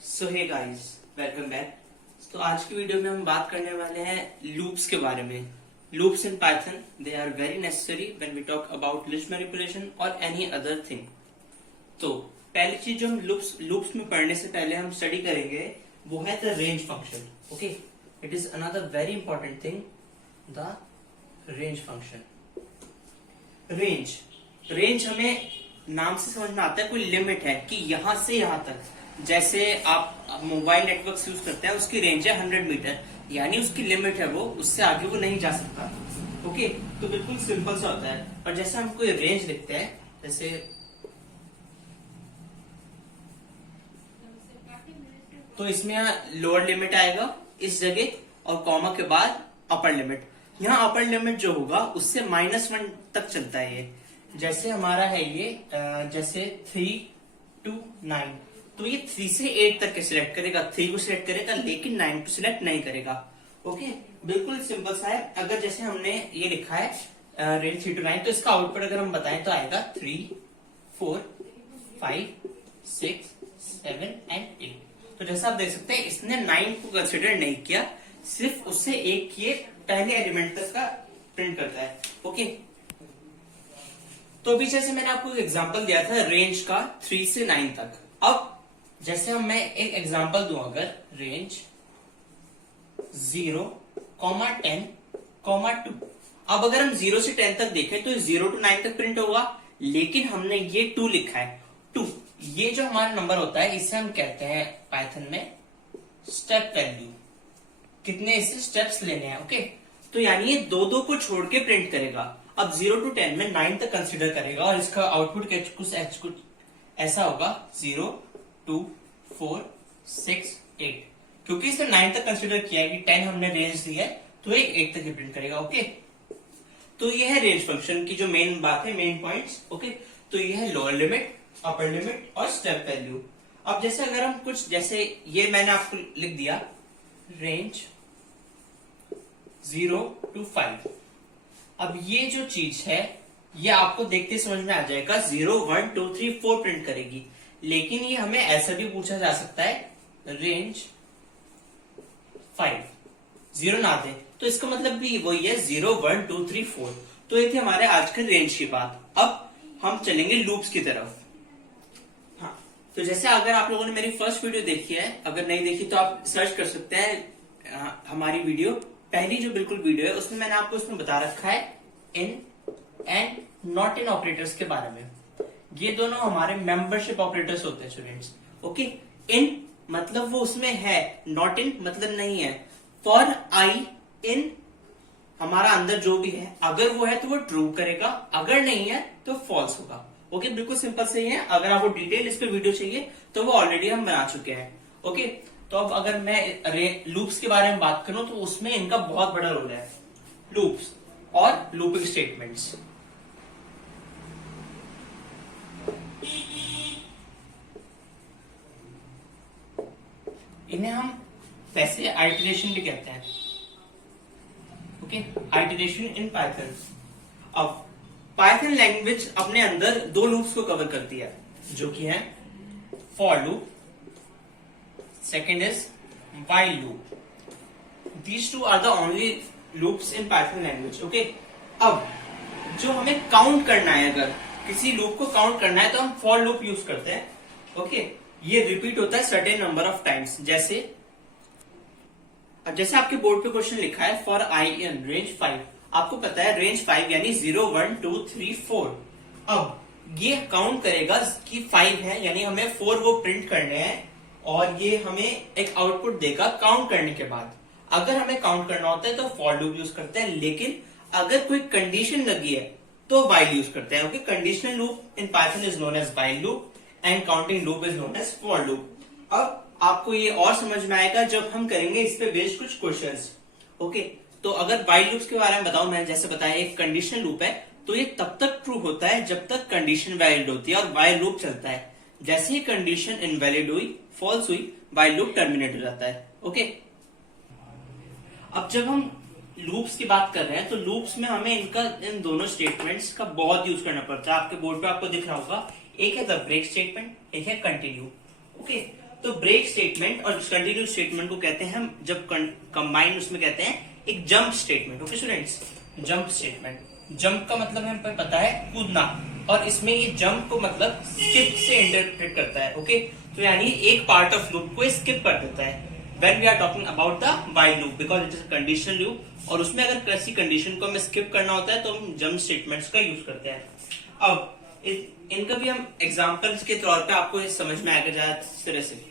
सो hey guys, welcome back. तो आज की वीडियो में हम बात करने वाले हैं लूप्स के बारे में। Loops in Python they are very necessary when we talk about list manipulation और एनी अदर थिंग। तो पहली चीज जो हम लूप्स में पढ़ने से पहले हम स्टडी करेंगे वो है the range function. Okay, it is another very important thing, the range function. Range हमें नाम से समझ में आता है, कोई लिमिट है कि यहां से यहां तक। जैसे आप मोबाइल नेटवर्क यूज करते हैं, उसकी रेंज है 100 मीटर, यानी उसकी लिमिट है वो, उससे आगे वो नहीं जा सकता। ओके, तो बिल्कुल सिंपल सा होता है। और जैसे हम कोई रेंज लिखते हैं, जैसे तो इसमें यहाँ लोअर लिमिट आएगा इस जगह, और कॉमा के बाद अपर लिमिट। यहाँ अपर लिमिट जो होगा उससे -1 तक चलता है ये। जैसे हमारा है ये जैसे 3 to 9, तो ये 3 से 8 तक के सिलेक्ट करेगा, 3 को सिलेक्ट करेगा लेकिन 9 को सिलेक्ट नहीं करेगा। ओके, बिल्कुल सिंपल सा है। अगर जैसे हमने ये लिखा है रेंज 3 to 9, तो इसका आउटपुट अगर हम बताएं तो आएगा 3, 4, 5, 6, 7 and 8। तो जैसा आप देख सकते हैं इसने 9 को कंसिडर नहीं किया, सिर्फ उससे एक किए पहले एलिमेंट तक का प्रिंट करता है। ओके, तो अभी जैसे मैंने आपको एक एग्जांपल दिया था रेंज का 3 से 9 तक। अब जैसे हम मैं एक एग्जांपल दूं, अगर रेंज 0, 10, 2। अब अगर हम 0 से 10 तक देखें तो 0 to 9 तक प्रिंट होगा, लेकिन हमने ये 2 लिखा है। 2 ये जो हमारा नंबर होता है इसे हम कहते हैं पाइथन में स्टेप वैल्यू। कितने इसे स्टेप्स लेने हैं। ओके, तो यानी ये 2 को छोड़ के प्रिंट करेगा। अब 0 to 10 में 9 तक कंसीडर करेगा और इसका आउटपुट कुछ ऐसा होगा 0, 2, 4, 6, 8। क्योंकि इसने 9 तक कंसीडर किया है कि 10 हमने रेंज दी है, तो ये 8 तक ही प्रिंट करेगा। ओके, तो ये है रेंज फंक्शन की जो मेन बात है, मेन पॉइंट्स। ओके, तो ये है लोअर लिमिट, अपर लिमिट और स्टेप वैल्यू। अब जैसे अगर हम कुछ जैसे ये मैंने आपको लिख दिया रेंज 0 to 5। अब ये जो चीज है ये आपको देखते समझ में आ जाएगा 0, 1, 2, 3, 4 प्रिंट करेगी, लेकिन ये हमें ऐसा भी पूछा जा सकता है रेंज 5, 0 ना दे, तो इसका मतलब भी वही है 0, 1, 2, 3, 4। तो ये थी हमारे आज के रेंज की बात। अब हम चलेंगे लूप्स की तरफ। हाँ, तो जैसे अगर आप लोगों ने मेरी फर्स्ट वीडियो देखी है, अगर नहीं देखी तो आप सर्च कर सकते हैं हमारी वीडियो, पहली जो बिल्कुल वीडियो है उसमें मैंने आपको इसमें बता रखा है in and not in operators के बारे में। ये दोनों हमारे मेंबरशिप ऑपरेटर्स होते हैं स्टूडेंट्स। ओके, इन मतलब वो उसमें है, नॉट इन मतलब नहीं है। फॉर आई इन हमारा अंदर जो भी है, अगर वो है तो वो ट्रू करेगा, अगर नहीं है तो फॉल्स होगा। ओके, बिल्कुल सिंपल से ही है। अगर आपको डिटेल इस पे वीडियो चाहिए तो वो ऑलरेडी हम बना चुके हैं। ओके, तो अब अगर मैं लूप्स के बारे में बात करूं तो उसमें इनका बहुत बड़ा रोल है, लूप्स और लूपिंग स्टेटमेंट्स। इन्हें हम वैसे आइटरेशन भी कहते हैं। Okay, iteration in Python. अब पाइथन लैंग्वेज अपने अंदर 2 लूप्स को कवर करती है, जो कि है for loop, second is while loop. These two are the only loops in Python language. Okay, अब जो हमें काउंट करना है, अगर किसी लूप को काउंट करना है तो हम फॉर लूप यूज करते हैं। ओके, ये रिपीट होता है सर्टेन नंबर ऑफ टाइम्स। जैसे अब जैसे आपके बोर्ड पे क्वेश्चन लिखा है फॉर आई इन रेंज 5, आपको पता है रेंज 5 यानी 0, 1, 2, 3, 4। अब ये काउंट करेगा कि 5 है, यानी हमें 4 वो प्रिंट करने हैं, और ये हमें एक आउटपुट देगा काउंट करने के बाद। अगर हमें काउंट करना होता है तो फॉर लूप यूज करते हैं, लेकिन अगर कोई कंडीशन लगी है तो व्हाइल यूज करते हैं। Okay, conditional loop in Python is known as while loop and counting loop is known as for loop. अब आपको ये और समझ में आएगा जब हम करेंगे इस पे बेस्ड कुछ क्वेश्चंस। ओके, तो अगर व्हाइल लूप्स के बारे में बताऊं, मैंने जैसे बताया एक कंडीशनल लूप है, तो ये तब तक ट्रू होता है जब तक कंडीशन वैलिड होती है और व्हाइल लूप चलता है। जैसे ही कंडीशन इनवैलिड हुई, फॉल्स हुई, व्हाइल लूप टर्मिनेट हो जाता है। ओके, अब जब हम लूप्स की बात कर रहे हैं तो लूप्स में हमें इन दोनों स्टेटमेंट्स का बहुत यूज करना पड़ता है। आपके बोर्ड पे आपको दिख रहा होगा, एक है द ब्रेक स्टेटमेंट, एक है कंटिन्यू। ओके, तो ब्रेक स्टेटमेंट और कंटिन्यू स्टेटमेंट को कहते हैं हम, जब कंबाइन उसमें कहते हैं एक jump statement. Okay students, jump statement, jump का मतलब हमें पता है कूदना, और इसमें ये जंप को मतलब स्किप से इंटरप्रेट करता है। ओके, तो यानी एक पार्ट ऑफ लूप को स्किप कर देता है when we are talking about the while loop, because it is a conditional loop, और उसमें अगर किसी कंडीशन को हमें स्किप करना होता है तो हम जंप स्टेटमेंट्स का यूज करते हैं। अब इनका भी हम एग्जांपल्स के तौर पे आपको समझ में आएगा ज्यादा तरह से।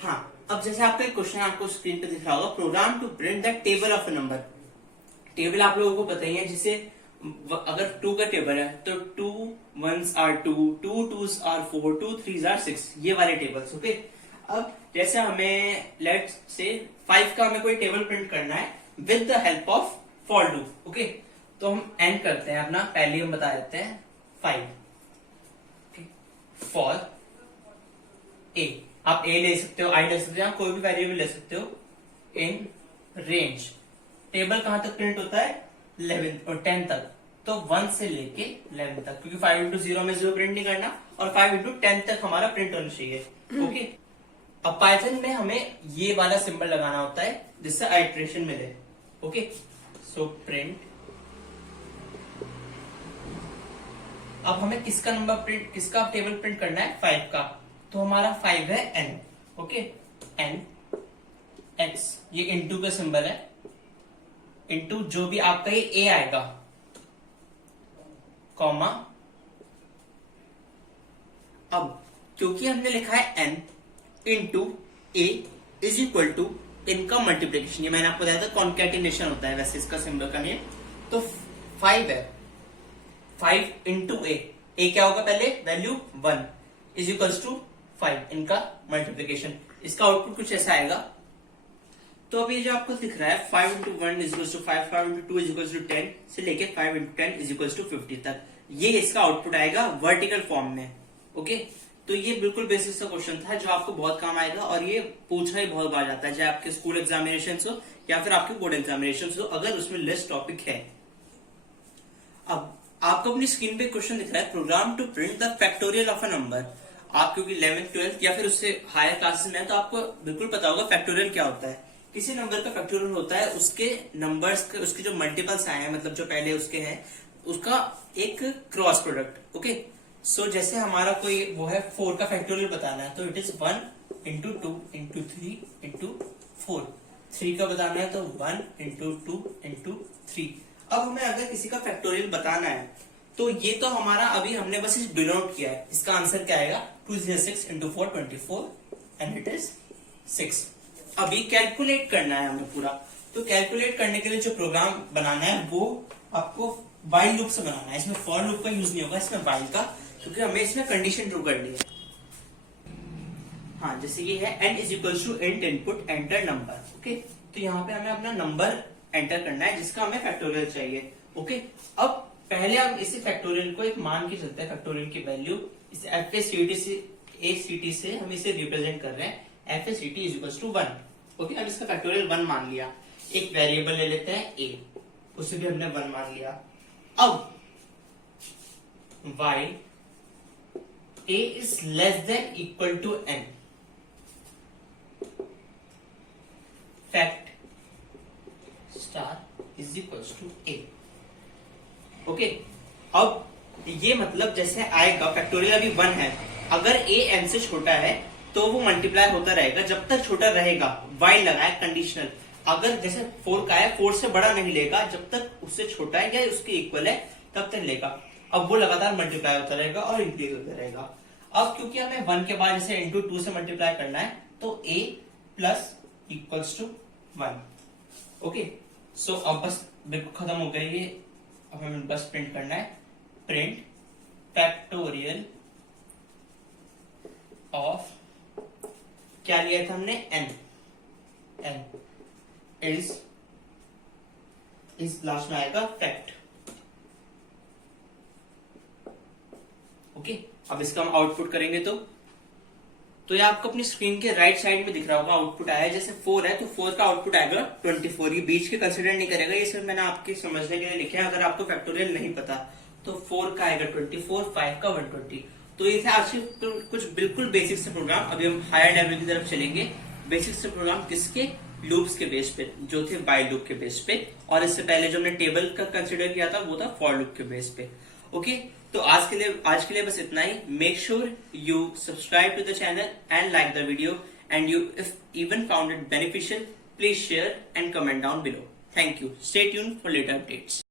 हाँ, अब जैसे आपका एक क्वेश्चन आपको स्क्रीन पे दिख रहा होगा, program to print the table of a number. Table आप लोगों को पता ही है, जिसे अगर 2 का टेबल है तो 2 1s are 2, 2 2s are 4, 2 3s are 6, ये वाले टेबल्स। ओके, अब जैसे हमें लेट्स से 5 का हमें कोई टेबल प्रिंट करना है with the help of for loop. Okay, तो हम एंड करते हैं अपना, पहले हम बता देते हैं 5 फॉर ए। आप ए ले सकते हो, आई ले सकते हो, कोई भी वेरिएबल ले सकते हो। इन रेंज, टेबल कहां तक प्रिंट होता है? 11 और 10 तक, तो 1 से लेके 11 तक, क्योंकि 5 इंटू 0 में 0 प्रिंट नहीं करना, और 5 इंटू 10 तक हमारा प्रिंट होना चाहिए। ओके, अब पाइथन में हमें ये वाला सिंबल लगाना होता है जिससे आइटरेशन मिले। ओके, सो प्रिंट, अब हमें किसका नंबर प्रिंट, किसका टेबल प्रिंट करना है? 5 का, तो हमारा 5 है n। ओके, n x, ये इंटू का सिंबल है, इंटू जो भी आपका ये a आएगा, कॉमा, अब क्योंकि हमने लिखा है n into a is equal to इनका मल्टीप्लीकेशन, ये मैंने आपको बताया था कॉन्कैटिनेशन होता है वैसे इसका सिंबल का नेम। तो 5 है, 5 इंटू a क्या होगा पहले? वैल्यू 1 इज इक्वल्स टू 5, इनका मल्टीप्लीकेशन। इसका आउटपुट कुछ ऐसा आएगा। तो अभी जो आपको दिख रहा है 5 into 1 is equals to 5, 5 into 2 is equals to 10 से लेके 5 इंटू 10 इज इक्वल्स टू 50 तक, ये इसका आउटपुट आएगा वर्टिकल फॉर्म में। ओके, तो ये बिल्कुल बेसिक सा क्वेश्चन था जो आपको बहुत काम आएगा, और ये पूछा ही बहुत बार जाता है, चाहे आपके स्कूल एग्जामिनेशन हो या फिर आपके बोर्ड एग्जामिनेशन हो, अगर उसमें लिस्ट टॉपिक है। अब आपको अपनी स्क्रीन पे क्वेश्चन दिख रहा है, program to print the factorial of a number. आप क्योंकि 11th 12th या फिर उससे हायर क्लासेस में है तो आपको बिल्कुल पता होगा फैक्टोरियल क्या होता है। किसी नंबर का फैक्टोरियल होता है उसके नंबर्स के, उसके जो मल्टीपल्स आए हैं, मतलब जो पहले उसके हैं, उसका एक क्रॉस प्रोडक्ट। ओके, सो जैसे हमारा कोई वो है 4 का फैक्टोरियल बताना है, तो it is 1 into 2 into 3 into 4। 3 का बताना है तो 1 इंटू 2 इंटू 3। अब हमें अगर किसी का फैक्टोरियल बताना है तो ये तो हमारा अभी हमने बस इसे डिनोट किया है, इसका आंसर क्या आएगा? 2 is 6 into 4 24 and it is 6। अभी कैलकुलेट करना है हमें पूरा, तो कैलकुलेट करने के लिए जो प्रोग्राम बनाना है वो आपको व्हाइल लूप से बनाना है। इसमें फॉर लूप का यूज नहीं होगा, इसमें व्हाइल का, क्योंकि हमें इसमें कंडीशन ट्रू करनी है। हाँ, जैसे ये है n is equal to int input enter number. Okay, तो यहाँ पे हमें अपना नंबर एंटर करना है जिसका हमें फैक्टोरियल चाहिए। ओके, अब पहले हम इसी फैक्टोरियल को एक मान के चलते हैं, फैक्टोरियल की वैल्यू इसे FACT से हम इसे रिप्रेजेंट कर रहे हैं, FACT is equal to 1। Okay, अब इसका फैक्टोरियल 1 मान लिया। एक वेरिएबल ले लेते हैं a, उसे भी हमने 1 मान लिया। अब while a is less than equal to n, fact star is equals to a। Okay, अब ये मतलब जैसे आएगा फैक्टोरियल अभी 1 है, अगर a n से छोटा है तो वो मल्टीप्लाई होता रहेगा जब तक छोटा रहेगा, वाइल लगा है कंडीशनल। अगर जैसे 4 का है, 4 से बड़ा नहीं लेगा, जब तक उससे छोटा है या उसके इक्वल है तब तक लेगा। अब वो लगातार मल्टीप्लाई होता रहेगा और इंक्रीज होता रहेगा। अब क्योंकि हमें 1 के बाद जैसे इंटू 2 से मल्टीप्लाई करना है, तो a plus equals to 1। Okay, so अब बस बिल्कुल खत्म हो गई ये, अब हमें बस प्रिंट करना है, प्रिंट फैक्टोरियल ऑफ, क्या लिया था हमने? n इज लास्ट में आएगा फैक्ट। ओके, अब इसका हम आउटपुट करेंगे तो ये आपको अपनी स्क्रीन के राइट साइड में दिख रहा होगा आउटपुट आया है। जैसे 4 है तो 4 का आउटपुट आएगा 24। ये बीच के कंसिडर नहीं करेगा, ये सिर्फ मैंने आपके समझने के लिए लिखा है। अगर आपको फैक्टोरियल नहीं पता तो 4 का आएगा 24, 5 का 120, तो ये था आज के कुछ बिल्कुल बेसिक से प्रोग्राम। अभी हम हायर लेवल की तरफ चलेंगे। बेसिक से प्रोग्राम किसके? लूप्स के बेस पे, जो थे व्हाइल लूप के बेस पे, और इससे पहले जो हमने टेबल का कंसिडर किया था वो था फॉर लूप के बेस पे। ओके, तो आज के लिए बस इतना ही। Make sure you subscribe to the channel and like the video, and you if even found it beneficial, please share and comment down below. Thank you. Stay tuned for later updates.